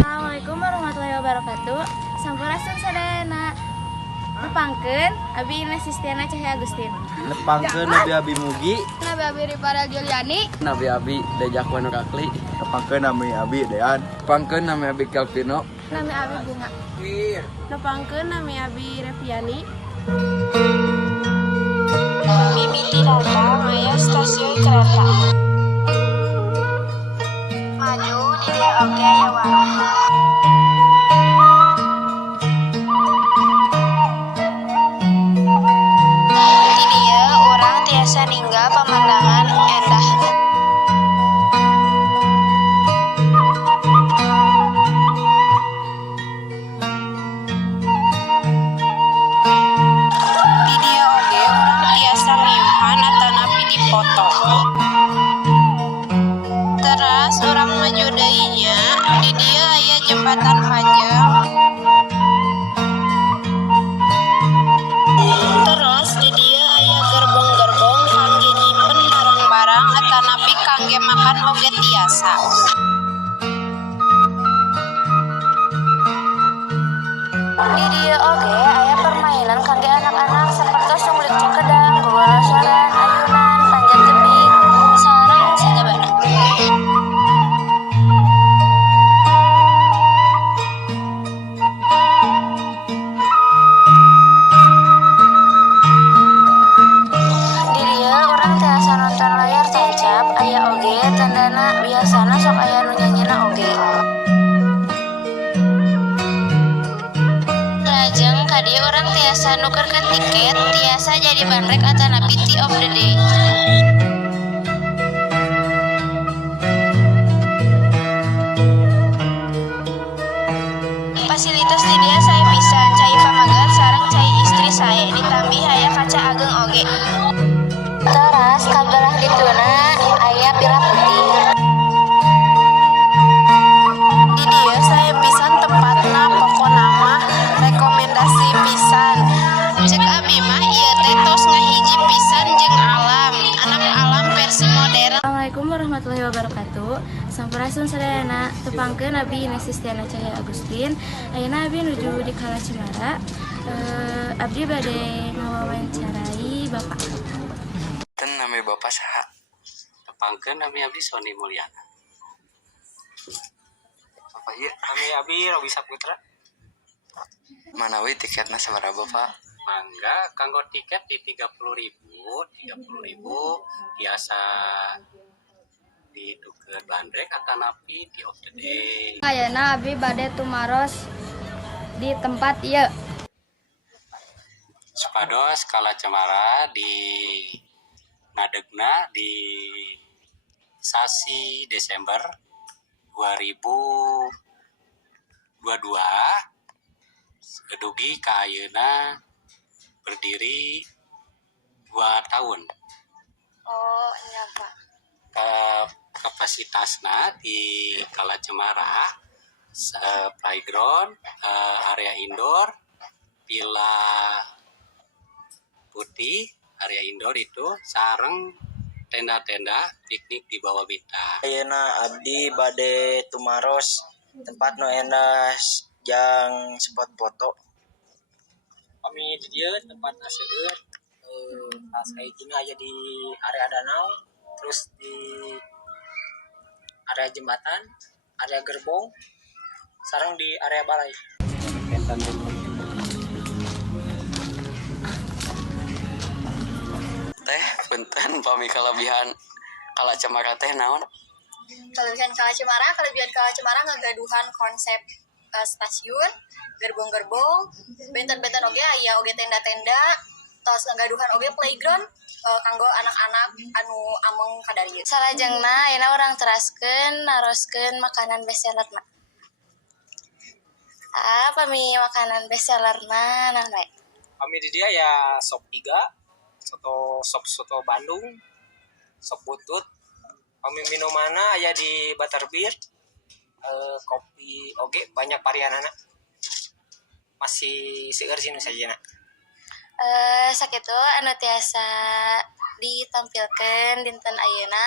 Assalamualaikum warahmatullahi wabarakatuh. Sampurasun sadayana. Nepangkeun Abi Ines Sistiana Cahya Agustin. Nepangkeun Nabi Abi Mugi. Nabi Abi Ripada Juliani. Nabi Abi Dejakwan Kakli. Nepangkeun Nabi Abi Dean. Nepangkeun Nabi Abi Kelvino. Nami Abi Bunga. Nepangkeun Nami Abi Reviani. Mimiti datang aya stasiun kereta. Maju di dia oge aya warung. Di dia urang tiasa ninggal pemandangan endah. Di dia oge urang tiasa miuhan atanapi dipoto. Teras urang maju deui nya, di dieu aya jembatan panjang. Terus di dieu aya gerbong-gerbong kangge nyimpen barang-barang atanapi kangge makan oge tiasa. Di dieu oge aya permainan kangge anak-anak sapertos sunglik cengkedang, gogol soran, ayunan, panjat tebing, sareng sajabana. Di dieu urang tiasa nonton layar tancap, aya oge tandana biasana sok aya nu nyanyina oge. Lajeng ka dieu urang tiasa nukerkeun tiket, tiasa jadi bandrek atanapi tea of the day. Fasilitas di dia sae pisan, cai pamagar sareng cai istri sae, ditambih aya kaca ageng oge. Teras kabelah dituna aya pila putih. Di dieu sae pisan tempatna pokona mah rekomendasi pisan. Cek abi mah ieu teh tos ngahiji pisan jeung alam, anak alam versi modern. Assalamualaikum warahmatullahi wabarakatuh. Sampurasun sadayana. Tepangkeun Abi Ines Sistiana Cahya Agustin. Ayeuna Abi nuju di Kala Cemara. Abdi bade ngawawancarai Bapak. Ten nami Bapak saha? Nepangkeun Nami Abi Sony Mulyana. Apa ieu? Kami Abi Robi Saputra. Manawi tiketna sabaraha Bapak? Mangga kanggo tiket di 30.000 biasa ditukeun bandrek atanapi tea of the day. Ayeuna Abi bade tumaros di tempat ieu. Supados Kala Cemara di ngadegna di sasi Desember 2022 kedugi ka ayeuna berdiri 2 tahun. Oh, iya Pak. Kapasitasna di Kala Cemara playground, area indoor, villa putih, area indoor itu sareng tenda-tenda piknik di bawah bintang. Ayeuna abdi bade tumaros tempat nu endah jang spot foto. Kami di dia tempat aseueun pas kayak gini aja di area danau, terus di area jembatan, area gerbong, sareng di area balai. Teh punten pami kalabihan Kala Cemara teh naon? Kelebihan Kala Cemara ngagaduhan konsep stasiun, gerbong-gerbong, benten-benten oge aya oge tenda-tenda, tos ngagaduhan oge playground kanggo anak-anak anu ameng kadarieu. Salajengna ayeuna urang teraskeun naroskeun makanan bestsellerna. Apa mi makanan bestsellerna naon we? Kami di dia ya sop iga, soto Bandung, sop butut. Kami minumanna aya di Butterbeer. Kopi oge banyak varianana. Masih segar sih nu sajana. Sakitu anu tiasa ditampilkan dinten ayeuna.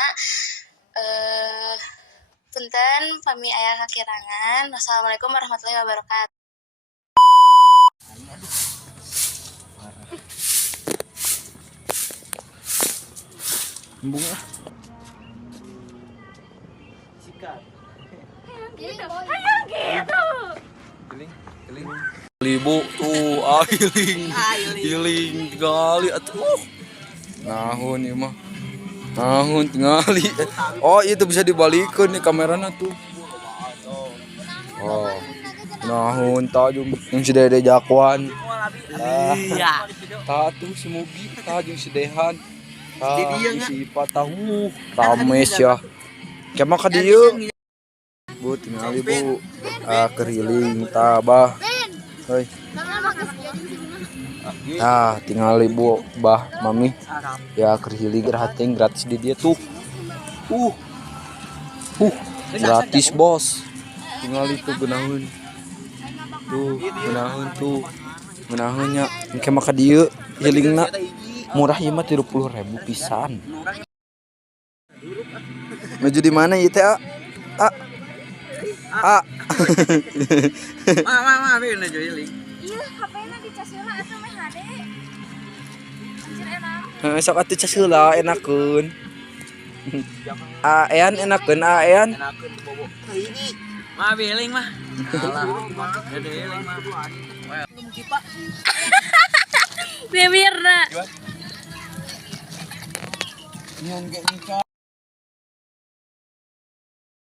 Punten pami aya kakirangan. Wassalamualaikum warahmatullahi wabarakatuh. Bunga. Libu tuh healing gali atuh. Nahun ieu mah. Nahun tingali. Oh, itu bisa dibalikin nih kameranya tuh. Oh. Nahun tajung yang si Dede Jakwan. Iya. Tatu si Mugi, tajung si Dehan. Si Ipa tahu. Rames ya. Kemah ka dieu. Bu tingali Bu. Keriling tabah. Hei. Tinggal ibu bah mami ya kerhili gerating gratis di dia tuh gratis bos. Tinggal itu genahun genahunnya engke maka dieu hilingna murah ieu mah 30.000 pisan. Menuju di mana ieu teh Mama bener healing. Iya, HP-na dicas heula atuh meh HD. Anjir enak. Sok atuh cas heula enakeun. Aean enakeun aean. Enakeun bobo. Mah healing mah. Alah. Gede healing mah. Belum kipa. Bibirna. Nyong ge